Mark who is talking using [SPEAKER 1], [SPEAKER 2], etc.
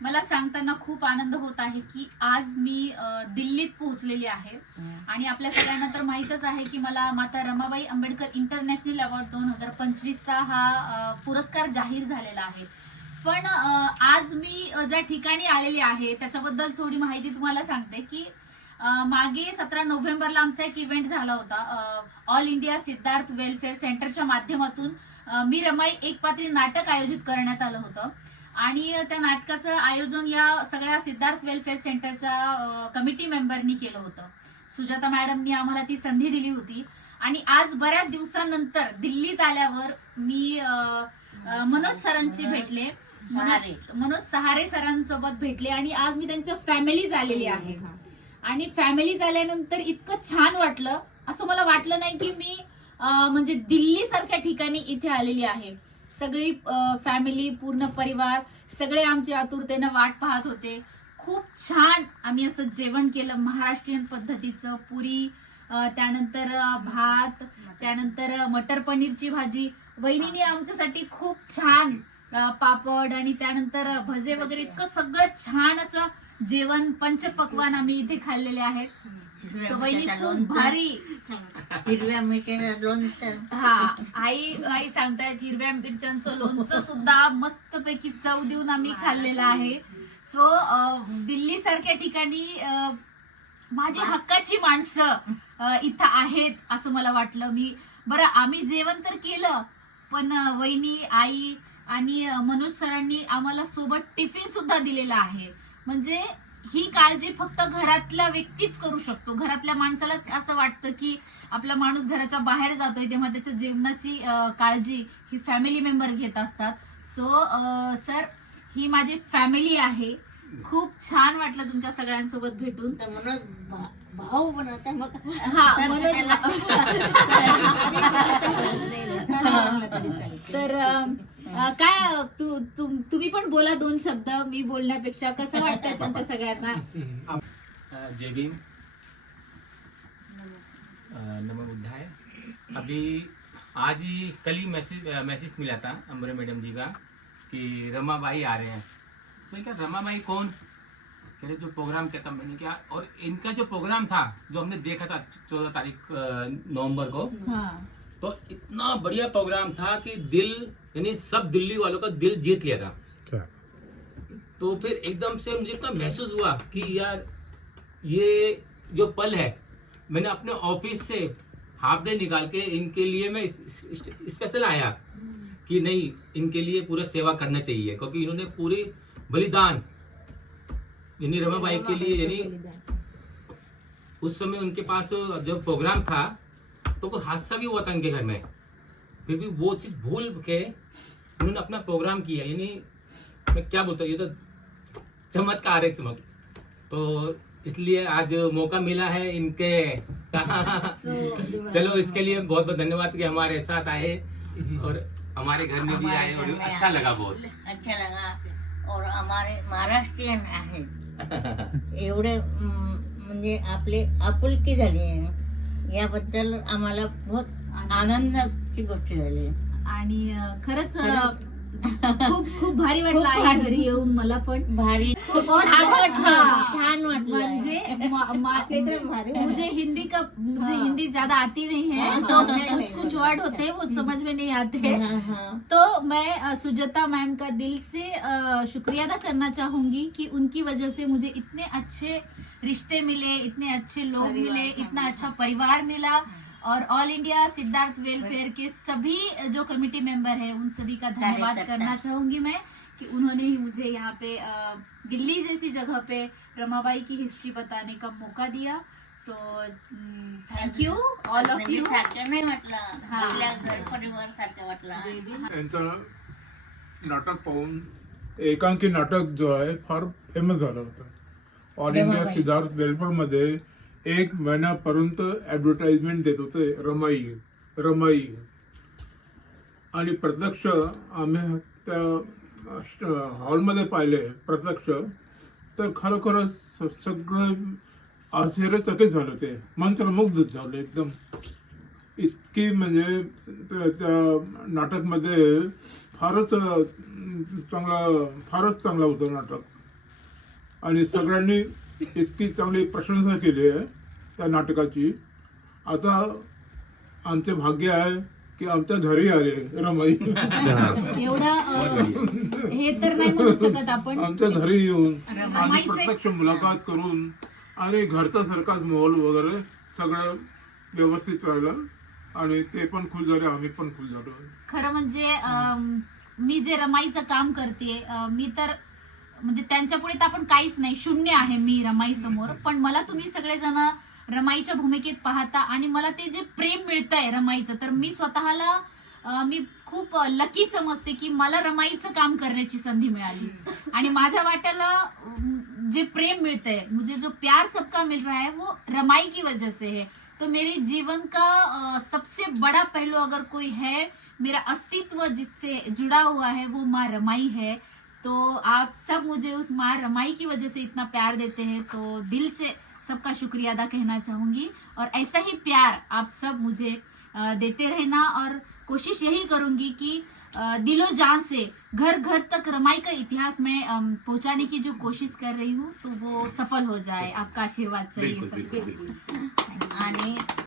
[SPEAKER 1] मला सांगताना खूप आनंद होत आहे की आज मी दिल्लीत पोहोचलेली आहे. आणि आपल्या सगळ्यांना तर माहीतच आहे की मला माता रमाबाई आंबेडकर इंटरनॅशनल अवॉर्ड दोन हजार पंचवीसचा हा पुरस्कार जाहीर झालेला आहे. पण आज मी ज्या ठिकाणी आलेली आहे त्याच्याबद्दल थोडी माहिती तुम्हाला सांगते की मागे सतरा नोव्हेंबरला आमचा एक इव्हेंट झाला होता ऑल इंडिया सिद्धार्थ वेलफेअर सेंटरच्या माध्यमातून मी रमाई एक पात्री नाटक आयोजित करण्यात आलं होतं. आणि त्या नाटकाचं आयोजन या सगळ्या सिद्धार्थ वेलफेअर सेंटरच्या कमिटी मेंबरनी केलं होतं. सुजाता मॅडमनी आम्हाला ती संधी दिली होती. आणि आज बऱ्याच दिवसानंतर दिल्लीत आल्यावर मी मनोज सरांची भेटले. मनोज सहारे सरांसोबत भेटले आणि आज मी त्यांच्या फॅमिलीत आलेली आहे. आणि फॅमिलीत आल्यानंतर इतकं छान वाटलं. असं मला वाटलं नाही की मी म्हणजे दिल्ली सारख्या ठिकाणी इथे आलेली आहे. सगळी फॅमिली पूर्ण परिवार सगळे आमची आतुरतेनं वाट पाहत होते. खूप छान आम्ही असं जेवण केलं महाराष्ट्रीयन पद्धतीचं. पुरी त्यानंतर भात त्यानंतर मटर पनीरची भाजी. वहिनीने आमच्यासाठी खूप छान पापड आणि त्यानंतर भजे वगैरे इतकं सगळं छान असं जेवण पंचपक्वान आम्ही इथे खाल्लेले आहेत.
[SPEAKER 2] मिरच्याचं
[SPEAKER 1] खूप. भारी.
[SPEAKER 2] हिरव्या मिरच्याचं लोणचं.
[SPEAKER 1] हा आई आई सांगतायत हिरव्या मिरच्यांचं लोणचं सुद्धा मस्तपैकी चव देऊन आम्ही खाल्लेलं आहे. सो दिल्ली सारख्या ठिकाणी माझी हक्काची माणसं इथं आहेत असं मला वाटलं. मी बरं आम्ही जेवण तर केलं पण वहिनी आई आणि मनोज सरांनी आम्हाला सोबत टिफिन सुद्धा दिलेला आहे. म्हणजे ही काळजी फक्त घरातला व्यक्तीच करू शकतो. घरातल्या माणसालाच असं वाटतं की आपला माणूस घराच्या बाहेर जातोय तेव्हा त्याच्या जेवणाची काळजी ही फॅमिली मेंबर घेत असतात. सो सर ही माझी फॅमिली आहे. खूप छान वाटलं तुमच्या सगळ्यांसोबत भेटून.
[SPEAKER 2] तर म्हणून भाऊ बनवता मग
[SPEAKER 1] हा तर काय तू तुम- तुम्ही पण बोला दोन शब्द मी बोलण्यापेक्षा कसं वाटतंय तुमच्या सगळ्यांना?
[SPEAKER 3] जय भीम. नमो बुद्धाय. अभी आज ही कल ही मैसेज मैसेज मिला था अम्बरे मैडम जी का कि रमा भाई आ रहे हैं। मैं क्या रमा भाई कौन? कह रहे जो प्रोग्राम किया था मैंने क्या और इनका जो प्रोग्राम था जो हमने देखा था चौदह तारीख नवंबर को
[SPEAKER 1] हा।
[SPEAKER 3] तो इतना बढ़िया प्रोग्राम था कि दिल यानी सब दिल्ली वालों का दिल जीत लिया था। क्या? तो फिर एकदम से मुझे इतना महसूस हुआ कि यार ये जो पल है मैंने अपने ऑफ़िस से हाफ़ डे निकाल के इनके लिए मैं स्पेशल आया कि नहीं इनके लिए पूरा सेवा करना चाहिए क्योंकि इन्होंने पूरी बलिदान यानी रमाबाई के लिए यानी उस समय उनके पास जब प्रोग्राम था तो कोई हादसा भी हुआ था उनके घर में। फिर भी वो चीज़ भूल के उन्होंने अपना प्रोग्राम किया। यानी मैं क्या बोलता हूँ ये तो चमत्कार है चमक। तो इसलिए आज मौका मिला है इनके। चलो इसके लिए बहुत बहुत धन्यवाद कि हमारे साथ आए और हमारे घर में भी आए और अच्छा लगा बहुत।
[SPEAKER 2] अच्छा लगा। और हमारे महाराष्ट्रीयन आहेत एवढे म्हणजे आपले आपुलकी झाली आहे याबद्दल आम्हाला बहुत आनंदाची गोष्ट झाली
[SPEAKER 1] आणि खरंच. खूप खूप भारी वाटलं आई घरी येऊन मला पण.
[SPEAKER 2] भारी. छान
[SPEAKER 1] म्हणजे मुझे हिंदी का मुझे. हिंदी ज़्यादा आती नहीं है. तो कुछ कुछ वर्ड होते हैं वो समझ में नहीं आते. तो मैं सुजाता मैम का दिल से शुक्रिया अदा करना चाहूँगी कि उनकी वजह से मुझे इतने अच्छे रिश्ते मिले इतने अच्छे लोग मिले इतना. अच्छा परिवार मिला। और ऑल इंडिया सिद्धार्थ वेलफेयर के सभी जो कमेटी मेंबर है उन सभी का धन्यवाद करना चाहूँगी मैं कि उन्होंने ही मुझे यहाँ पे दिल्ली जैसी जगह पे रमाबाई की हिस्ट्री बताने का मौका दिया। So thank you all of you हा.
[SPEAKER 2] परिवार
[SPEAKER 4] नाटक पाहून एकांकी नाटक जो आहे फार फ़ेमस झालं होतं. All India. सिद्धार्थ वेलफेअरमध्ये एक महिन्यापर्यंत ऍडव्हर्टाइजमेंट देत होते रमाई रमाई. आणि प्रत्यक्ष आम्ही त्या हॉलमध्ये पाहिले प्रत्यक्ष तर खरोखरच सगळं आश्चर्यचकित झालं ते मंत्रमुग्ध झालं एकदम. इतकी म्हणजे त्या नाटकमध्ये फारच चांगला फारच चांगलं होतं नाटक. आणि सगळ्यांनी इतकी चांगली प्रशंसा केली आहे त्या नाटकाची. आता आमचे भाग्य आहे की आमच्या घरी आले रमाई.
[SPEAKER 1] एवढं अ, हे तर नाही म्हणू शकत आपण.
[SPEAKER 4] आमच्या घरी येऊन आणि
[SPEAKER 1] रमाईचे-
[SPEAKER 4] प्रत्यक्ष मुलाखत करून आणि घरचा सारखाच माहोल वगैरे सगळं व्यवस्थित राहिलं आणि ते पण खुश झाले आम्ही पण खुश झालो.
[SPEAKER 1] खरं म्हणजे अम, मी जे रमाईचं काम करते मी तर म्हणजे त्यांच्या पुढे तर आपण काहीच नाही. शून्य आहे मी रमाई समोर पण मला तुम्ही सगळेजण रमाईच्या भूमिकेत पाहता आणि मला ते जे प्रेम मिळतंय रमाईचं तर मी स्वतःला मी खूप लकी समजते की मला रमाईचं काम करण्याची संधी मिळाली. आणि माझ्या वाट्याला जे प्रेम मिळतंय मुझे जो प्यार सबका मिल रहा है वो रमाई की वजह से है. तो मेरे जीवन का सबसे बड़ा पहलू अगर कोई है मेरा अस्तित्व जिससे जुड़ा हुआ है वो माँ रमाई है. तो आप सब मुझे उस माँ रमाई की वजह से इतना प्यार देते हैं तो दिल से सबका शुक्रिया अदा कहना चाहूँगी। और ऐसा ही प्यार आप सब मुझे देते रहना और कोशिश यही करूँगी कि दिलो जान से घर घर तक रमाई का इतिहास में पहुँचाने की जो कोशिश कर रही हूँ तो वो सफल हो जाए। आपका आशीर्वाद चाहिए सबके।
[SPEAKER 2] आणि